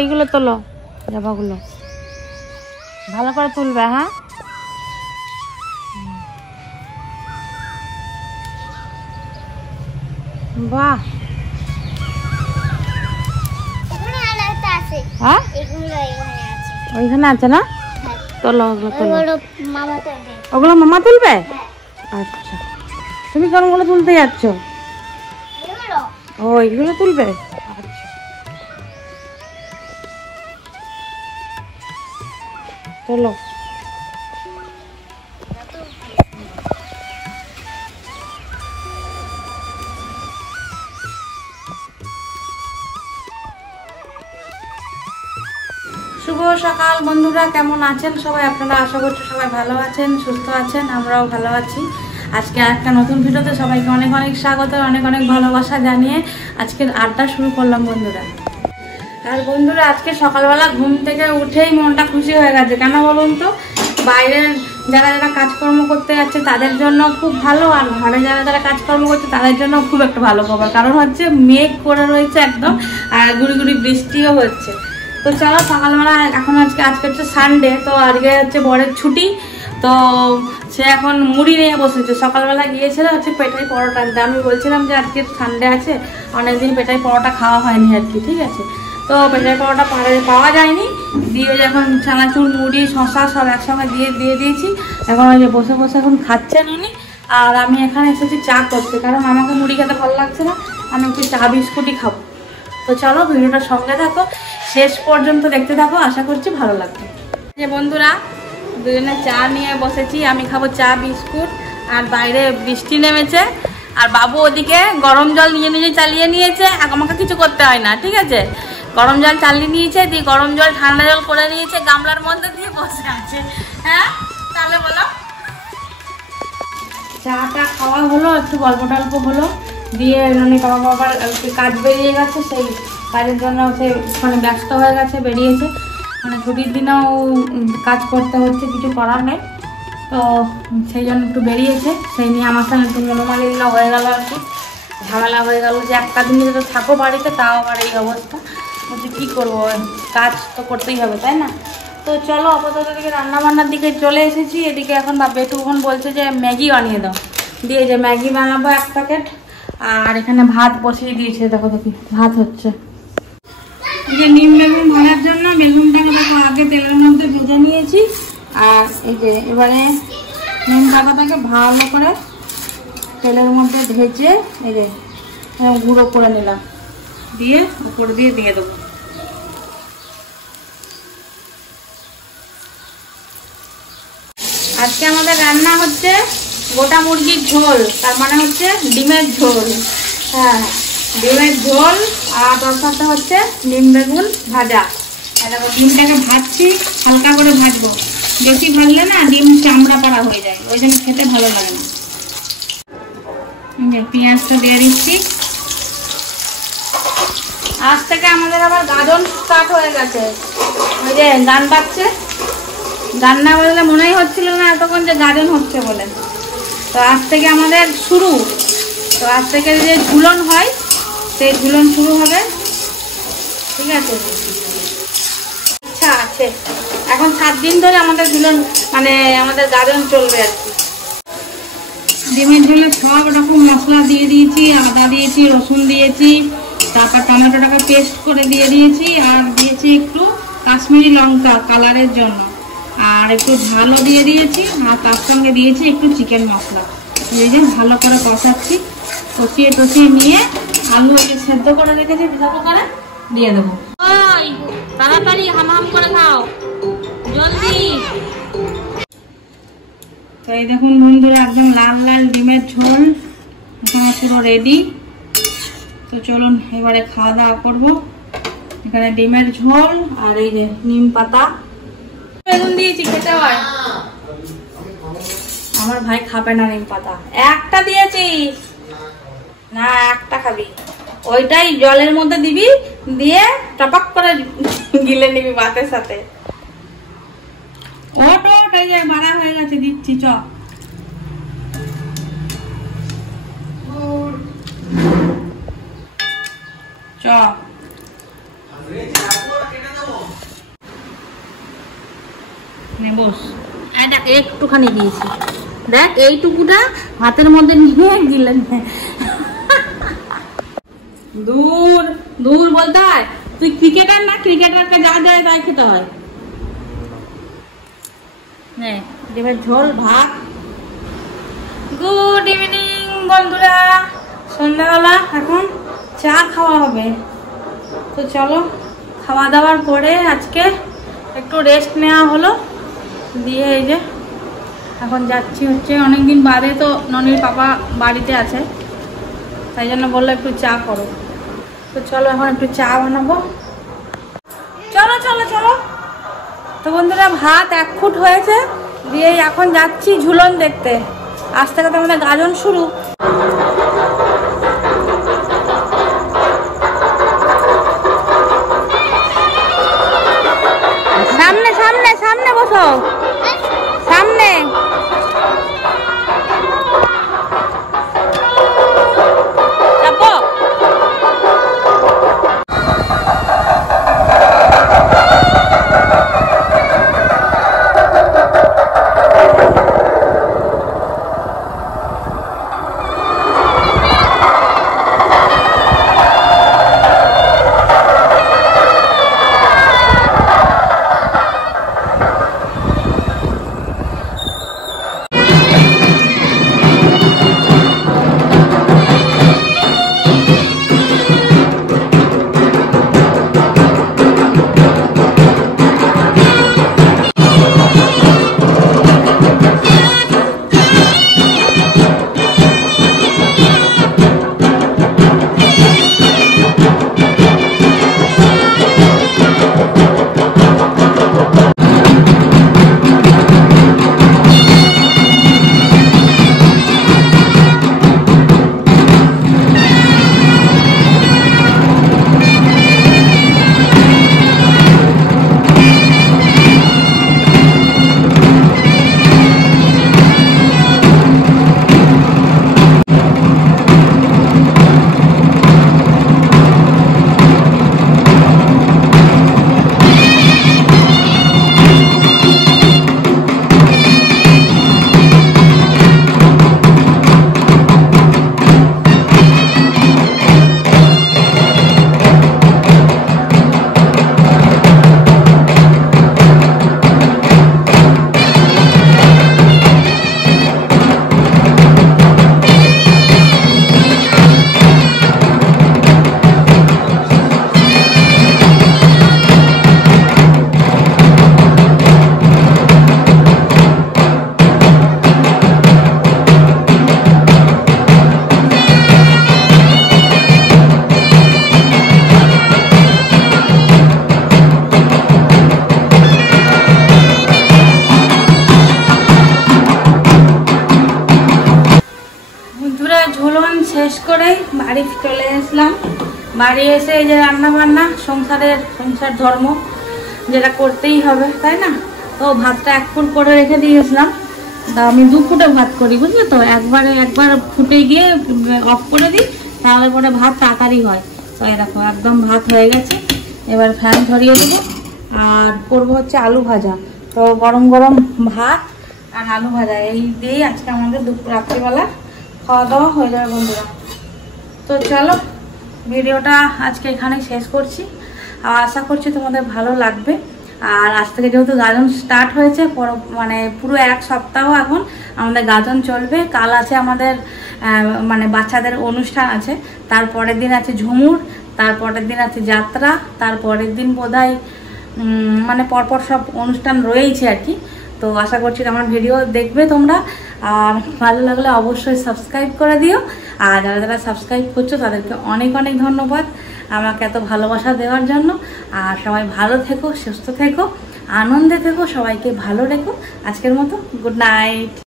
এইগুলো তোলো জামাগুলো ভালো করে তুলবে। হ্যাঁ, বাহ, হ্যাঁ ওইখানে আছে না? তোলো ওগুলো মামা তুলবে। আচ্ছা, তুমি কোনগুলো তুলতে যাচ্ছ? ও, এইগুলো তুলবে। চলো, শুভ সকাল বন্ধুরা, কেমন আছেন সবাই? আপনারা আশা করছি সবাই ভালো আছেন, সুস্থ আছেন, আমরাও ভালো আছি। আজকে একটা নতুন ভিডিওতে সবাইকে অনেক অনেক স্বাগত, অনেক অনেক ভালোবাসা জানিয়ে আজকের আড্ডা শুরু করলাম বন্ধুরা। আর বন্ধুরা, আজকে সকালবেলা ঘুম থেকে উঠেই মনটা খুশি হয়ে গেছে। কেন বলুন তো? বাইরের যারা যারা কাজকর্ম করতে যাচ্ছে তাদের জন্য খুব ভালো, আর ঘরে যারা যারা কাজকর্ম করছে তাদের জন্য খুব একটা ভালো খবর। কারণ হচ্ছে মেঘ করে রয়েছে একদম, আর গুড়ি গুড়ি বৃষ্টিও হচ্ছে। তো চলো সকালবেলা, এখন আজকে হচ্ছে সানডে, তো আজকে হচ্ছে বরের ছুটি। তো সে এখন মুড়ি নিয়ে বসেছে। সকালবেলা গিয়েছিল হচ্ছে পেটাই পরোটা আনতে। আমি বলছিলাম যে আজকে সানডে আছে, অনেকদিন পেটাই পরোটা খাওয়া হয়নি আর কি, ঠিক আছে। তো পেটাই পরোটা পাওয়া যায়নি, দিয়ে যখন চানাচুর মুড়ি শশা সব একসঙ্গে দিয়ে দিয়েছি। এখন ওই যে বসে বসে এখন খাচ্ছেন উনি, আর আমি এখানে এসেছি চা করতে, কারণ আমাকে মুড়ি খেতে ভালো লাগছে না, আমি একটু চা বিস্কুটই খাবো। তো চলো ভিডিওটা সঙ্গে থাকো, শেষ পর্যন্ত দেখতে থাকো, আশা করছি ভালো লাগবে। যে বন্ধুরা, দুজনে চা নিয়ে বসেছি, আমি খাবো চা বিস্কুট, আর বাইরে বৃষ্টি নেমেছে, আর বাবু ওদিকে গরম জল নিজে চালিয়ে নিয়েছে। আমাকে কিছু করতে হয় না, ঠিক আছে। গরম জল চালিয়ে নিয়েছে, দিয়ে গরম জল ঠান্ডা জল করে নিয়েছে, গামলার মধ্যে দিয়ে বসে আছে। হ্যাঁ, তাহলে বলো। চাটা খাওয়া হলো, একটু গল্প টল্প হলো, দিয়ে মানে বাবার কাজ বেরিয়ে গেছে, সেই কাজের জন্য সে মানে ব্যস্ত হয়ে গেছে, বেরিয়েছে। মানে ছুটির দিনেও কাজ করতে হচ্ছে, কিছু করার নেই, তো সেই জন্য একটু বেরিয়েছে। সেই নিয়ে আমার সঙ্গে একটু মনোমালিন্য হয়ে গেল, আর কি ঝামেলা হয়ে গেল যে একটা দিন যদি থাকো বাড়িতে, তাও আবার এই অবস্থা। বলছি কী করবো, কাজ তো করতেই হবে, তাই না? তো চলো আপাতত দিকে রান্নাবান্নার দিকে চলে এসেছি। এদিকে এখন বেটুখন বলছে যে ম্যাগি বানিয়ে দাও, দিয়ে যে ম্যাগি বানাবো 1 প্যাকেট। আর এখানে ভাত বসিয়ে দিয়েছে, দেখো দেখি ভাত হচ্ছে। এই যে নিম বেগুন ভাজার জন্য বেগুনটাকে দেখো আগে তেলের মধ্যে ভেজে নিয়েছি, আর এই যে এবারে নিম পাতাটাকে ভালো করে তেলের মধ্যে ভেজে এই যে গুঁড়ো করে নিলাম, দিয়ে উপর দিয়ে দেবো। আজকে আমাদের রান্না হচ্ছে গোটা মুরগির ঝোল, তার মানে হচ্ছে ডিমের ঝোল। হ্যাঁ, ডিমের ঝোল, আর তার সাথে হচ্ছে নিম বেগুন ভাজা। দেখো ডিমটাকে ভাজছি, হালকা করে ভাজবো, বেশি ভাজলে না ডিম চামড়া পাড়া হয়ে যায়, ওই জন্য খেতে ভালো লাগে না। পেঁয়াজটা দিয়ে দিচ্ছি। আজ থেকে আমাদের আবার গাজন স্টার্ট হয়ে গেছে। ওই যে গান বাজছে, গান না বললে মনেই হচ্ছিল না এতক্ষণ যে গাজন হচ্ছে বলে। তো আজ থেকে আমাদের শুরু। তো আজ থেকে যে ঝুলন হয়, সেই ঝুলন শুরু হবে, ঠিক আছে। আচ্ছা আছে, এখন 7 দিন ধরে আমাদের ঝুলন মানে আমাদের গাজন চলবে আর কি। ডিমের ঝোলে সব রকম মশলা দিয়ে দিয়েছি, আদা দিয়েছি, রসুন দিয়েছি, তারপর টমেটোটাকে পেস্ট করে দিয়ে দিয়েছি, আর দিয়েছি একটু কাশ্মীরি লঙ্কা কালারের জন্য, আর একটু ঝালও দিয়ে দিয়েছি, আর তার সঙ্গে দিয়েছি একটু চিকেন মশলা। এই যে ভালো করে কষাচ্ছি, কষিয়ে নিয়ে আলু এই সেদ্ধ করে রেখেছি ভিজা করে দিয়ে দেবো। ওই তাড়াতাড়ি হাম করে খাও, জলদি। তো এই দেখুন বন্ধুরা, একদম লাল লাল ডিমের ঝোল এখানে পুরো রেডি। তো চলুন এবারে খাওয়া দাওয়া করবো। এখানে ডিমের ঝোল, আর এই যে নিম পাতা বেগুন দিয়েছি, খেতে হয়। আমার ভাই খাবে না নিম পাতা, একটা দিয়েছি না, একটা খাবি। ওইটাই জলের মধ্যে দিবি, দিয়ে টপাক করে গিলে নিবি ভাতের সাথে। ওটাই যে বাড়া হয়ে গেছে, দিচ্ছি চ। চ বস, দেখ একটুখানি দিয়েছি, দেখ এইটুকুটা ভাতের মধ্যে নিয়ে গিলেন। দূর দূর বলতে হয়, তুই ক্রিকেটার না? ক্রিকেটারকে যা দেয় তাই খেতে হয়। হ্যাঁ, এবার ঝোল ভাত। গুড ইভিনিং বন্ধুরা, সন্ধ্যাবেলা এখন চা খাওয়া হবে। তো চলো, খাওয়া দাওয়ার পরে আজকে একটু রেস্ট নেওয়া হলো, দিয়ে এই যে এখন যাচ্ছি হচ্ছে অনেকদিন বাদে, তো ননির পাপা বাড়িতে আছে, তাই জন্য বললো একটু চা করো। তো চলো এখন একটু চা বানাবো। চলো চলো চলো। তো বন্ধুরা ভাত 1 ফুট হয়েছে, দিয়ে এখন যাচ্ছি ঝুলন দেখতে। আজ থেকে তো আমাদের গাজন শুরু। সামনে সামনে সামনে বসো, সামনে। চাপো। শেষ করে বাড়ি চলে আসলাম। বাড়ি এসে এই যে রান্না বান্না, সংসার ধর্ম যেটা করতেই হবে, তাই না? তো ভাতটা 1 ফুট করে রেখে দিয়েছিলাম। তা আমি 2 ফুটে ভাত করি, বুঝলে তো? একবার ফুটে গিয়ে অফ করে দিই, তাহলে পরে ভাত তাড়াতাড়ি হয়। তো এই দেখো একদম ভাত হয়ে গেছে। এবার ফ্যান ধরিয়ে দেবো আর করবো হচ্ছে আলু ভাজা। তো গরম গরম ভাত আর আলু ভাজা এই দিয়েই আজকে আমাদের রাত্রিবেলা খাওয়া দাওয়া হয়ে যাবে বন্ধুরা। তো চলো ভিডিওটা আজকে এখানেই শেষ করছি, আর আশা করছি তোমাদের ভালো লাগবে। আর আজ থেকে যেহেতু গাজন স্টার্ট হয়েছে, মানে পুরো 1 সপ্তাহ এখন আমাদের গাজন চলবে। কাল আছে আমাদের মানে বাচ্চাদের অনুষ্ঠান আছে, তারপরের দিন আছে ঝুমুর, তারপরের দিন আছে যাত্রা, তারপরের দিন বোধহয় মানে পরপর সব অনুষ্ঠান রয়েইছে আর কি। তো আশা করছি আমার ভিডিও দেখবে তোমরা, আর ভালো লাগলে অবশ্যই সাবস্ক্রাইব করে দিও। আর যারা যারা সাবস্ক্রাইব করছো তাদেরকে অনেক অনেক ধন্যবাদ আমাকে এত ভালোবাসা দেওয়ার জন্য। আর সবাই ভালো থেকো, সুস্থ থেকো, আনন্দে থেকো, সবাইকে ভালো রেখো। আজকের মতো গুড নাইট।